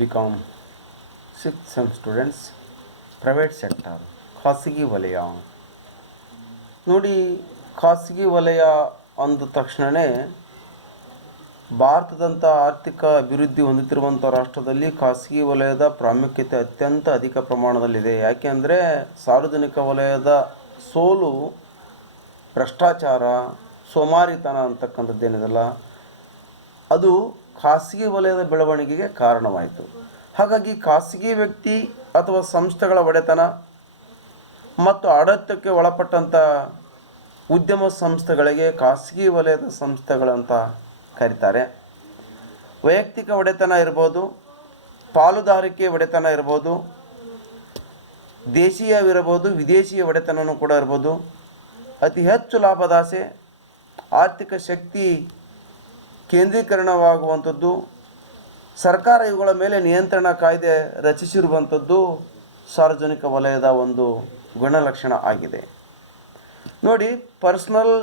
BCom six sem students. Private sector, ಖಾಸಗಿ ವಲಯ. ನೋಡಿ, ಖಾಸಗಿ ವಲಯ ಅಂದ ತಕ್ಷಣವೇ ಭಾರತದಂಥ ಆರ್ಥಿಕ ಅಭಿವೃದ್ಧಿ ಹೊಂದುತ್ತಿರುವಂಥ ರಾಷ್ಟ್ರದಲ್ಲಿ ಖಾಸಗಿ ವಲಯದ ಪ್ರಾಮುಖ್ಯತೆ ಅತ್ಯಂತ ಅಧಿಕ ಪ್ರಮಾಣದಲ್ಲಿದೆ. ಯಾಕೆ ಅಂದರೆ ಸಾರ್ವಜನಿಕ ವಲಯದ ಸೋಲು, ಭ್ರಷ್ಟಾಚಾರ, ಸೋಮಾರಿತನ ಅಂತಕ್ಕಂಥದ್ದೇನಿದೆಲ್ಲ ಅದು ಖಾಸಗಿ ವಲಯದ ಬೆಳವಣಿಗೆಗೆ ಕಾರಣವಾಯಿತು. ಹಾಗಾಗಿ ಖಾಸಗಿ ವ್ಯಕ್ತಿ ಅಥವಾ ಸಂಸ್ಥೆಗಳ ಒಡೆತನ ಮತ್ತು ಆಡಳಿತಕ್ಕೆ ಒಳಪಟ್ಟಂಥ ಉದ್ಯಮ ಸಂಸ್ಥೆಗಳಿಗೆ ಖಾಸಗಿ ವಲಯದ ಸಂಸ್ಥೆಗಳಂತ ಕರೀತಾರೆ. ವೈಯಕ್ತಿಕ ಒಡೆತನ ಇರ್ಬೋದು, ಪಾಲುದಾರಿಕೆ ಒಡೆತನ ಇರ್ಬೋದು, ದೇಶೀಯವಿರಬಹುದು, ವಿದೇಶೀಯ ಒಡೆತನವೂ ಕೂಡ ಇರ್ಬೋದು. ಅತಿ ಹೆಚ್ಚು ಲಾಭದಾಸೆ, ಆರ್ಥಿಕ ಶಕ್ತಿ ಕೇಂದ್ರೀಕರಣವಾಗುವಂಥದ್ದು, ಸರ್ಕಾರ ಇವುಗಳ ಮೇಲೆ ನಿಯಂತ್ರಣ ಕಾಯ್ದೆ ರಚಿಸಿರುವಂಥದ್ದು ಸಾರ್ವಜನಿಕ ವಲಯದ ಒಂದು ಗುಣಲಕ್ಷಣ ಆಗಿದೆ. ನೋಡಿ, personal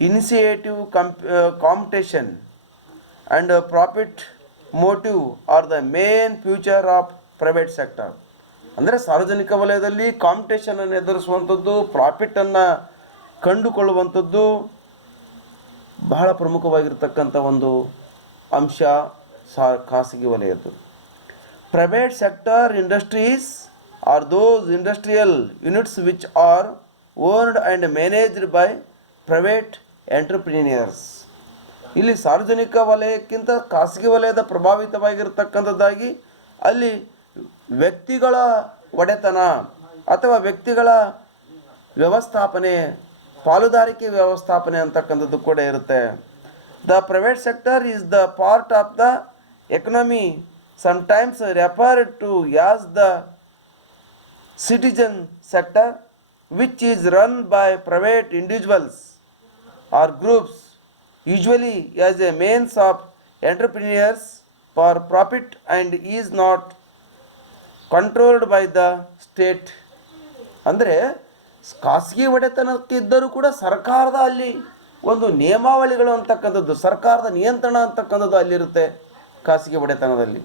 initiative competition and profit motive are the main future of private sector. ಅಂದರೆ ಸಾರ್ವಜನಿಕ ವಲಯದಲ್ಲಿ ಕಾಂಪಿಟೇಷನನ್ನು ಎದುರಿಸುವಂಥದ್ದು, ಪ್ರಾಫಿಟನ್ನು ಕಂಡುಕೊಳ್ಳುವಂಥದ್ದು ಬಹಳ ಪ್ರಮುಖವಾಗಿರ್ತಕ್ಕಂಥ ಒಂದು ಅಂಶ ಖಾಸಗಿ ವಲಯದ್ದು. Private sector industries are those industrial units which are owned and managed by private entrepreneurs. ಇಲ್ಲಿ ಸಾರ್ವಜನಿಕ ವಲಯಕ್ಕಿಂತ ಖಾಸಗಿ ವಲಯದ ಪ್ರಭಾವಿತವಾಗಿರ್ತಕ್ಕಂಥದ್ದಾಗಿ ಅಲ್ಲಿ ವ್ಯಕ್ತಿಗಳ ಒಡೆತನ ಅಥವಾ ವ್ಯಕ್ತಿಗಳ ವ್ಯವಸ್ಥಾಪನೆ, ಪಾಲುದಾರಿಕೆ ವ್ಯವಸ್ಥಾಪನೆ ಅಂತಕ್ಕಂಥದ್ದು ಕೂಡ ಇರುತ್ತೆ. The private sector is the part of the economy sometimes referred to as the citizen sector, which is run by private individuals or groups, usually as a means of entrepreneurs for profit and is not controlled by the state. ಅಂದರೆ ಖಾಸಗಿ ಒಡೆತನಕ್ಕಿದ್ದರೂ ಕೂಡ ಸರ್ಕಾರದ ಅಲ್ಲಿ ಒಂದು ನಿಯಮಾವಳಿಗಳು ಅಂತಕ್ಕಂಥದ್ದು, ಸರ್ಕಾರದ ನಿಯಂತ್ರಣ ಅಂತಕ್ಕಂಥದ್ದು ಅಲ್ಲಿರುತ್ತೆ ಖಾಸಗಿ ಒಡೆತನದಲ್ಲಿ.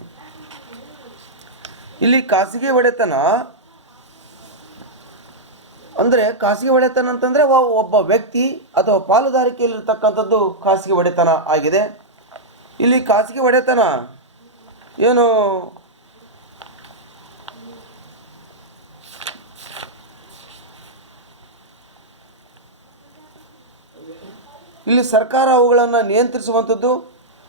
ಇಲ್ಲಿ ಖಾಸಗಿ ಒಡೆತನ ಅಂದರೆ ಖಾಸಗಿ ಒಡೆತನ ಅಂತಂದರೆ ಒಬ್ಬ ವ್ಯಕ್ತಿ ಅಥವಾ ಪಾಲುದಾರಿಕೆಯಲ್ಲಿರ್ತಕ್ಕಂಥದ್ದು ಖಾಸಗಿ ಒಡೆತನ ಆಗಿದೆ. ಇಲ್ಲಿ ಖಾಸಗಿ ಒಡೆತನ ಏನು ಇಲ್ಲಿ ಸರ್ಕಾರ ಅವುಗಳನ್ನು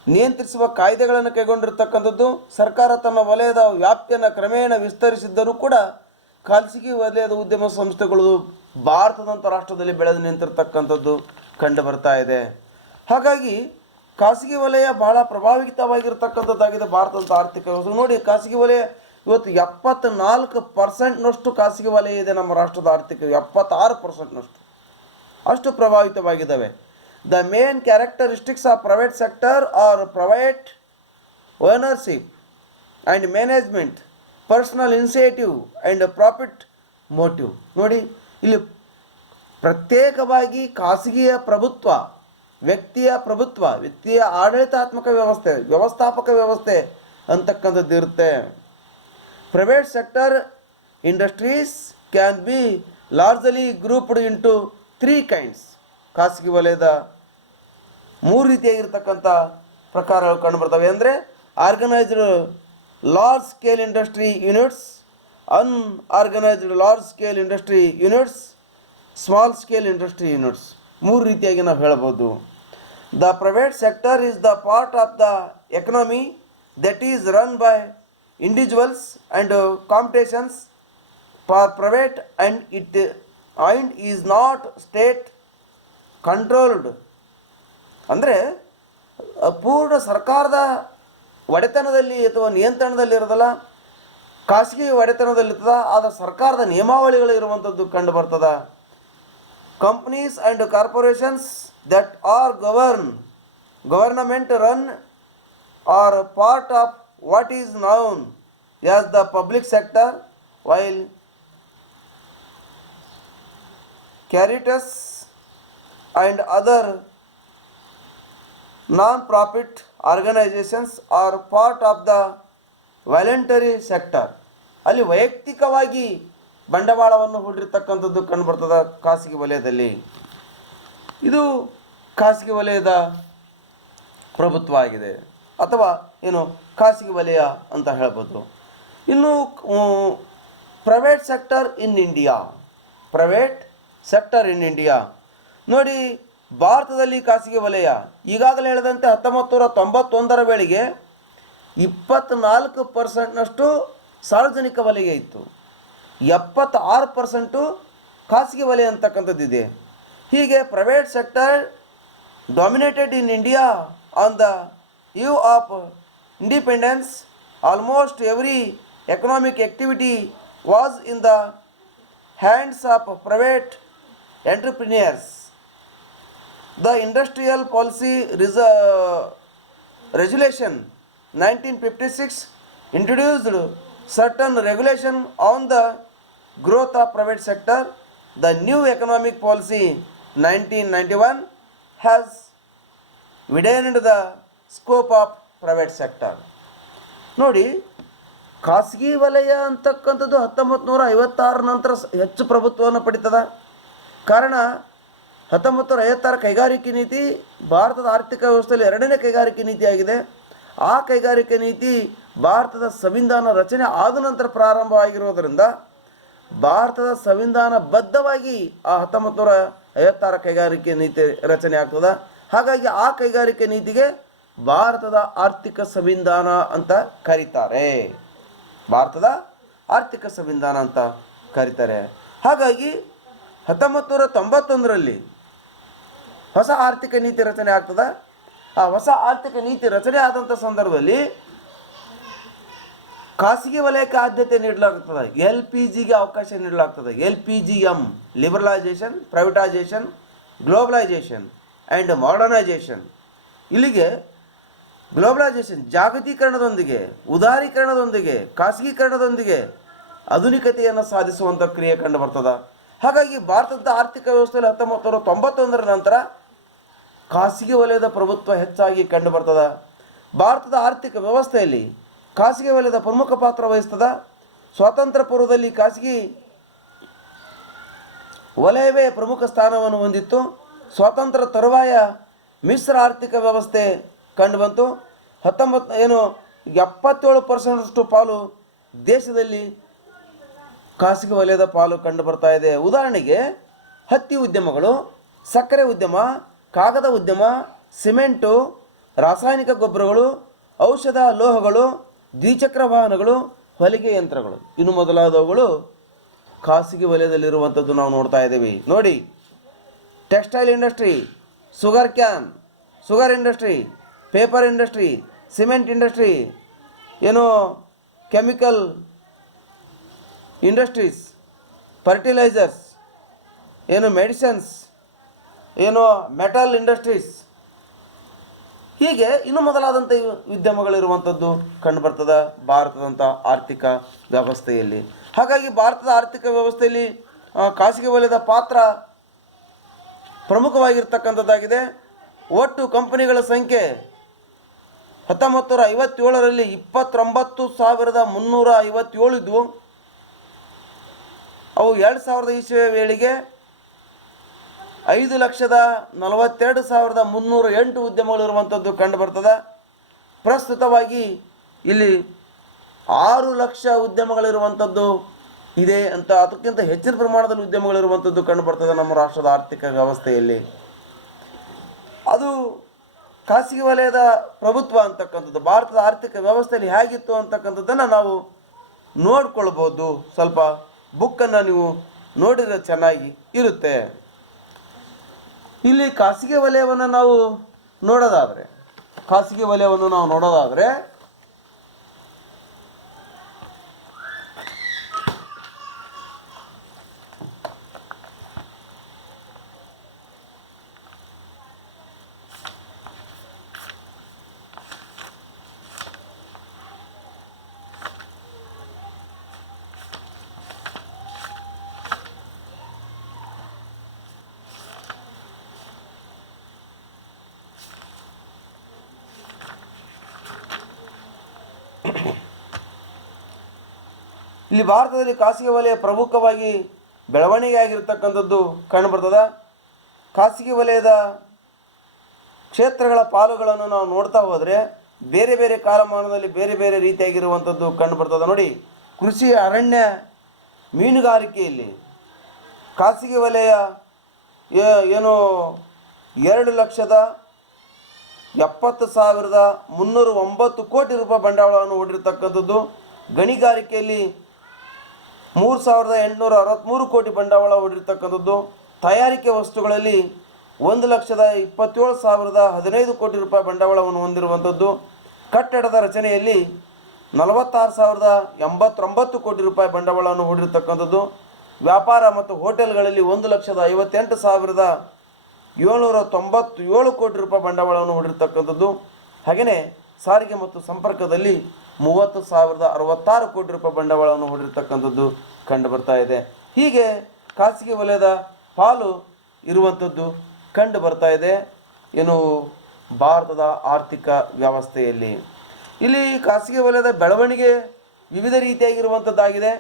ನಿಯಂತ್ರಿಸುವ ಕಾಯ್ದೆಗಳನ್ನು ಕೈಗೊಂಡಿರ್ತಕ್ಕಂಥದ್ದು. ಸರ್ಕಾರ ತನ್ನ ವಲಯದ ವ್ಯಾಪ್ತಿಯನ್ನು ಕ್ರಮೇಣ ವಿಸ್ತರಿಸಿದ್ದರೂ ಕೂಡ ಖಾಸಗಿ ವಲಯದ ಉದ್ಯಮ ಸಂಸ್ಥೆಗಳು ಭಾರತದಂಥ ರಾಷ್ಟ್ರದಲ್ಲಿ ಬೆಳೆದು ನಿಂತಿರ್ತಕ್ಕಂಥದ್ದು ಕಂಡು ಬರ್ತಾ ಇದೆ. ಹಾಗಾಗಿ ಖಾಸಗಿ ವಲಯ ಬಹಳ ಪ್ರಭಾವಿತವಾಗಿರ್ತಕ್ಕಂಥದ್ದಾಗಿದೆ ಭಾರತದ ಆರ್ಥಿಕ ವ್ಯವಸ್ಥೆ. ನೋಡಿ, ಖಾಸಗಿ ವಲಯ ಇವತ್ತು 74% ಖಾಸಗಿ ವಲಯ ಇದೆ ನಮ್ಮ ರಾಷ್ಟ್ರದ ಆರ್ಥಿಕ, 76% ಅಷ್ಟು ಪ್ರಭಾವಿತವಾಗಿದ್ದಾವೆ. The main characteristics of private sector are private ownership and management, personal initiative and profit motive. ನೋಡಿ, ಇಲ್ಲಿ ಪ್ರತ್ಯೇಕವಾಗಿ ಖಾಸಗಿಯ ಪ್ರಭುತ್ವ, ವ್ಯಕ್ತಿಯ ಆಡಳಿತಾತ್ಮಕ ವ್ಯವಸ್ಥೆ, ವ್ಯವಸ್ಥಾಪಕ ವ್ಯವಸ್ಥೆ ಅಂತಕ್ಕಂಥದ್ದು ಇರುತ್ತೆ. Private sector industries can be largely grouped into 3 kinds. ಖಾಸಗಿ ವಲಯದ 3 ರೀತಿಯಾಗಿರ್ತಕ್ಕಂಥ ಪ್ರಕಾರಗಳು ಕಂಡುಬರ್ತವೆ. ಅಂದರೆ organised large scale industry units, unorganised large scale industry units, small scale industry units, 3 ರೀತಿಯಾಗಿ ನಾವು ಹೇಳ್ಬೋದು. The private sector is the part of the economy that is run by individuals and competitions for private and is not state controlled. ಅಂದರೆ ಪೂರ್ಣ ಸರ್ಕಾರದ ಒಡೆತನದಲ್ಲಿ ಅಥವಾ ನಿಯಂತ್ರಣದಲ್ಲಿ ಇರೋದಲ್ಲ, ಖಾಸಗಿ ಒಡೆತನದಲ್ಲಿರ್ತದ, ಆದರೆ ಸರ್ಕಾರದ ನಿಯಮಾವಳಿಗಳು ಇರುವಂಥದ್ದು ಕಂಡು ಬರ್ತದ. Companies and corporations that are government run are part of what is known as the public sector, while charities and other non-profit organizations are part of the voluntary sector, ಅಲ್ಲಿ ವೈಯಕ್ತಿಕವಾಗಿ ಬಂಡವಾಳವನ್ನು ಹೂಡಿರ್ತಕ್ಕಂಥದ್ದು ಕಂಡುಬರ್ತದೆ ಖಾಸಗಿ ವಲಯದಲ್ಲಿ. ಇದು ಖಾಸಗಿ ವಲಯದ ಪ್ರಭುತ್ವ ಆಗಿದೆ, ಅಥವಾ ಏನು ಖಾಸಗಿ ವಲಯ ಅಂತ ಹೇಳ್ಬೋದು. ಇನ್ನು private sector in India, private sector in India ನೋಡಿ, ಭಾರತದಲ್ಲಿ ಖಾಸಗಿ ವಲಯ ಈಗಾಗಲೇ ಹೇಳಿದಂತೆ 1991ರ ವೇಳೆಗೆ 24%ನಷ್ಟು ಸಾರ್ವಜನಿಕ ವಲಯ ಇತ್ತು, 76% ಖಾಸಗಿ ವಲಯ ಅಂತಕ್ಕಂಥದ್ದಿದೆ. ಹೀಗೆ private sector dominated in India on the eve of independence. Almost every economic activity was in the hands of private entrepreneurs. The Industrial Policy Resolution 1956 introduced certain regulation on the growth of private sector. The new economic policy 1991 has widened the scope of private sector. ನೋಡಿ, ಖಾಸಗಿ ವಲಯ ಅಂತಕ್ಕಂಥದ್ದು 1956 ನಂತರ ಹೆಚ್ಚು ಪ್ರಭುತ್ವವನ್ನು ಪಡಿತದ. ಕಾರಣ 1956 ಕೈಗಾರಿಕೆ ನೀತಿ ಭಾರತದ ಆರ್ಥಿಕ ವ್ಯವಸ್ಥೆಯಲ್ಲಿ ಎರಡನೇ ಕೈಗಾರಿಕೆ ನೀತಿಯಾಗಿದೆ. ಆ ಕೈಗಾರಿಕೆ ನೀತಿ ಭಾರತದ ಸಂವಿಧಾನ ರಚನೆ ಆದ ನಂತರ ಪ್ರಾರಂಭವಾಗಿರೋದರಿಂದ ಭಾರತದ ಸಂವಿಧಾನಬದ್ಧವಾಗಿ ಆ 1956 ಕೈಗಾರಿಕೆ ನೀತಿ ರಚನೆ ಆಗ್ತದೆ. ಹಾಗಾಗಿ ಆ ಕೈಗಾರಿಕೆ ನೀತಿಗೆ ಭಾರತದ ಆರ್ಥಿಕ ಸಂವಿಧಾನ ಅಂತ ಕರೀತಾರೆ, ಭಾರತದ ಆರ್ಥಿಕ ಸಂವಿಧಾನ ಅಂತ ಕರೀತಾರೆ. ಹಾಗಾಗಿ 1991ರಲ್ಲಿ ಹೊಸ ಆರ್ಥಿಕ ನೀತಿ ರಚನೆ ಆಗ್ತದೆ. ಆ ಹೊಸ ಆರ್ಥಿಕ ನೀತಿ ರಚನೆ ಆದಂಥ ಸಂದರ್ಭದಲ್ಲಿ ಖಾಸಗಿ ವಲಯಕ್ಕೆ ಆದ್ಯತೆ ನೀಡಲಾಗ್ತದೆ, LPGಗೆ ಅವಕಾಶ ನೀಡಲಾಗ್ತದೆ. LPGM, liberalisation, privatisation, globalisation and modernisation. ಇಲ್ಲಿಗೆ ಗ್ಲೋಬಲೈಸೇಷನ್ ಜಾಗತೀಕರಣದೊಂದಿಗೆ, ಉದಾರೀಕರಣದೊಂದಿಗೆ, ಖಾಸಗೀಕರಣದೊಂದಿಗೆ ಆಧುನಿಕತೆಯನ್ನು ಸಾಧಿಸುವಂಥ ಕ್ರಿಯೆ ಕಂಡು ಬರ್ತದೆ. ಹಾಗಾಗಿ ಭಾರತದ ಆರ್ಥಿಕ ವ್ಯವಸ್ಥೆಯಲ್ಲಿ 1991ರ ನಂತರ ಖಾಸಗಿ ವಲಯದ ಪ್ರಭುತ್ವ ಹೆಚ್ಚಾಗಿ ಕಂಡು ಬರ್ತದೆ. ಭಾರತದ ಆರ್ಥಿಕ ವ್ಯವಸ್ಥೆಯಲ್ಲಿ ಖಾಸಗಿ ವಲಯದ ಪ್ರಮುಖ ಪಾತ್ರ ವಹಿಸ್ತದೆ. ಸ್ವಾತಂತ್ರ್ಯ ಪೂರ್ವದಲ್ಲಿ ಖಾಸಗಿ ವಲಯವೇ ಪ್ರಮುಖ ಸ್ಥಾನವನ್ನು ಹೊಂದಿತ್ತು. ಸ್ವಾತಂತ್ರ್ಯ ತರುವಾಯ ಮಿಶ್ರ ಆರ್ಥಿಕ ವ್ಯವಸ್ಥೆ ಕಂಡುಬಂತು. 77% ಪಾಲು ದೇಶದಲ್ಲಿ ಖಾಸಗಿ ವಲಯದ ಪಾಲು ಕಂಡು ಬರ್ತಾ ಇದೆ. ಉದಾಹರಣೆಗೆ ಹತ್ತಿ ಉದ್ಯಮಗಳು, ಸಕ್ಕರೆ ಉದ್ಯಮ, ಕಾಗದ ಉದ್ಯಮ, ಸಿಮೆಂಟು, ರಾಸಾಯನಿಕ ಗೊಬ್ಬರಗಳು, ಔಷಧ, ಲೋಹಗಳು, ದ್ವಿಚಕ್ರ ವಾಹನಗಳು, ಹೊಲಿಗೆ ಯಂತ್ರಗಳು ಇನ್ನು ಮೊದಲಾದವುಗಳು ಖಾಸಗಿ ವಲಯದಲ್ಲಿರುವಂಥದ್ದು ನಾವು ನೋಡ್ತಾ ಇದ್ದೀವಿ. ನೋಡಿ, textile industry, sugar industry, paper industry, cement industry, ಏನು ಕೆಮಿಕಲ್ ಇಂಡಸ್ಟ್ರೀಸ್, ಫರ್ಟಿಲೈಸರ್ಸ್, ಏನು ಮೆಡಿಸಿನ್ಸ್, ಏನು ಮೆಟಲ್ ಇಂಡಸ್ಟ್ರೀಸ್, ಹೀಗೆ ಇನ್ನು ಮೊದಲಾದಂಥ ಉದ್ಯಮಗಳಿರುವಂಥದ್ದು ಕಂಡುಬರ್ತದೆ ಭಾರತದಂಥ ಆರ್ಥಿಕ ವ್ಯವಸ್ಥೆಯಲ್ಲಿ. ಹಾಗಾಗಿ ಭಾರತದ ಆರ್ಥಿಕ ವ್ಯವಸ್ಥೆಯಲ್ಲಿ ಖಾಸಗಿ ವಲಯದ ಪಾತ್ರ ಪ್ರಮುಖವಾಗಿರ್ತಕ್ಕಂಥದ್ದಾಗಿದೆ. ಒಟ್ಟು ಕಂಪನಿಗಳ ಸಂಖ್ಯೆ 1957ರಲ್ಲಿ 29,357 ಇದ್ವು. ಅವು 2000 ಇಸವಿ ವೇಳೆಗೆ 5,42,308 ಉದ್ಯಮಗಳಿರುವಂಥದ್ದು ಕಂಡುಬರ್ತದೆ. ಪ್ರಸ್ತುತವಾಗಿ ಇಲ್ಲಿ 6 ಲಕ್ಷ ಉದ್ಯಮಗಳಿರುವಂಥದ್ದು ಇದೆ ಅಂತ, ಅದಕ್ಕಿಂತ ಹೆಚ್ಚಿನ ಪ್ರಮಾಣದಲ್ಲಿ ಉದ್ಯಮಗಳಿರುವಂಥದ್ದು ಕಂಡುಬರ್ತದೆ ನಮ್ಮ ರಾಷ್ಟ್ರದ ಆರ್ಥಿಕ ವ್ಯವಸ್ಥೆಯಲ್ಲಿ. ಅದು ಖಾಸಗಿ ವಲಯದ ಪ್ರಭುತ್ವ ಅಂತಕ್ಕಂಥದ್ದು ಭಾರತದ ಆರ್ಥಿಕ ವ್ಯವಸ್ಥೆಯಲ್ಲಿ ಹೇಗಿತ್ತು ಅಂತಕ್ಕಂಥದ್ದನ್ನು ನಾವು ನೋಡ್ಕೊಳ್ಬೋದು. ಸ್ವಲ್ಪ ಬುಕ್ಕನ್ನು ನೀವು ನೋಡಿದರೆ ಚೆನ್ನಾಗಿ ಇರುತ್ತೆ. ಇಲ್ಲಿ ಖಾಸಗಿ ವಲಯವನ್ನು ನಾವು ನೋಡೋದಾದರೆ ಇಲ್ಲಿ ಭಾರತದಲ್ಲಿ ಖಾಸಗಿ ವಲಯ ಪ್ರಮುಖವಾಗಿ ಬೆಳವಣಿಗೆ ಆಗಿರ್ತಕ್ಕಂಥದ್ದು ಕಂಡುಬರ್ತದೆ. ಖಾಸಗಿ ವಲಯದ ಕ್ಷೇತ್ರಗಳ ಪಾಲುಗಳನ್ನು ನಾವು ನೋಡ್ತಾ ಹೋದರೆ ಬೇರೆ ಬೇರೆ ಕಾಲಮಾನದಲ್ಲಿ ಬೇರೆ ಬೇರೆ ರೀತಿಯಾಗಿರುವಂಥದ್ದು ಕಂಡುಬರ್ತದೆ. ನೋಡಿ, ಕೃಷಿ, ಅರಣ್ಯ, ಮೀನುಗಾರಿಕೆಯಲ್ಲಿ ಖಾಸಗಿ ವಲಯ ಏನು 2,70,309 ಕೋಟಿ ರೂಪಾಯಿ ಬಂಡವಾಳವನ್ನು ಹೂಡಿರ್ತಕ್ಕಂಥದ್ದು. ಗಣಿಗಾರಿಕೆಯಲ್ಲಿ 3,863 ಕೋಟಿ ಬಂಡವಾಳ ಹೂಡಿರ್ತಕ್ಕಂಥದ್ದು. ತಯಾರಿಕೆ ವಸ್ತುಗಳಲ್ಲಿ 1,27,015 ಕೋಟಿ ರೂಪಾಯಿ ಬಂಡವಾಳವನ್ನು ಹೊಂದಿರುವಂಥದ್ದು. ಕಟ್ಟಡದ ರಚನೆಯಲ್ಲಿ 46,089 ಕೋಟಿ ರೂಪಾಯಿ ಬಂಡವಾಳವನ್ನು ಹೂಡಿರ್ತಕ್ಕಂಥದ್ದು. ವ್ಯಾಪಾರ ಮತ್ತು ಹೋಟೆಲ್ಗಳಲ್ಲಿ 1,58,797 ಕೋಟಿ ರೂಪಾಯಿ ಬಂಡವಾಳವನ್ನು ಹೂಡಿರ್ತಕ್ಕಂಥದ್ದು. ಹಾಗೆಯೇ ಸಾರಿಗೆ ಮತ್ತು ಸಂಪರ್ಕದಲ್ಲಿ 30,066 ಕೋಟಿ ರೂಪಾಯಿ ಬಂಡವಾಳವನ್ನು ಹೂಡಿರ್ತಕ್ಕಂಥದ್ದು ಕಂಡು ಬರ್ತಾ ಇದೆ. ಹೀಗೆ ಖಾಸಗಿ ವಲಯದ ಪಾಲು ಇರುವಂಥದ್ದು ಕಂಡು ಬರ್ತಾ ಇದೆ ಏನು ಭಾರತದ ಆರ್ಥಿಕ ವ್ಯವಸ್ಥೆಯಲ್ಲಿ. ಇಲ್ಲಿ ಖಾಸಗಿ ವಲಯದ ಬೆಳವಣಿಗೆ ವಿವಿಧ ರೀತಿಯಾಗಿರುವಂಥದ್ದಾಗಿದೆ.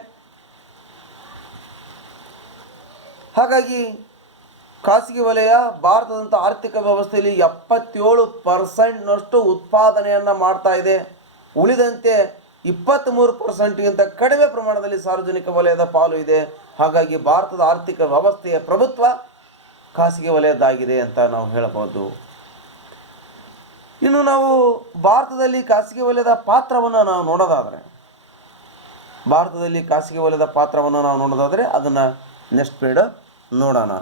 ಹಾಗಾಗಿ ಖಾಸಗಿ ವಲಯ ಭಾರತದಂಥ ಆರ್ಥಿಕ ವ್ಯವಸ್ಥೆಯಲ್ಲಿ 77% ಉತ್ಪಾದನೆಯನ್ನು ಮಾಡ್ತಾ ಇದೆ. ಉಳಿದಂತೆ 23%ಗಿಂತ ಕಡಿಮೆ ಪ್ರಮಾಣದಲ್ಲಿ ಸಾರ್ವಜನಿಕ ವಲಯದ ಪಾಲು ಇದೆ. ಹಾಗಾಗಿ ಭಾರತದ ಆರ್ಥಿಕ ವ್ಯವಸ್ಥೆಯ ಪ್ರಭುತ್ವ ಖಾಸಗಿ ವಲಯದ್ದಾಗಿದೆ ಅಂತ ನಾವು ಹೇಳಬಹುದು. ಇನ್ನು ನಾವು ಭಾರತದಲ್ಲಿ ಖಾಸಗಿ ವಲಯದ ಪಾತ್ರವನ್ನು ನಾವು ನೋಡೋದಾದರೆ ಅದನ್ನು ನೆಕ್ಸ್ಟ್ ಪೀರಿಯಡ್ ನೋಡೋಣ.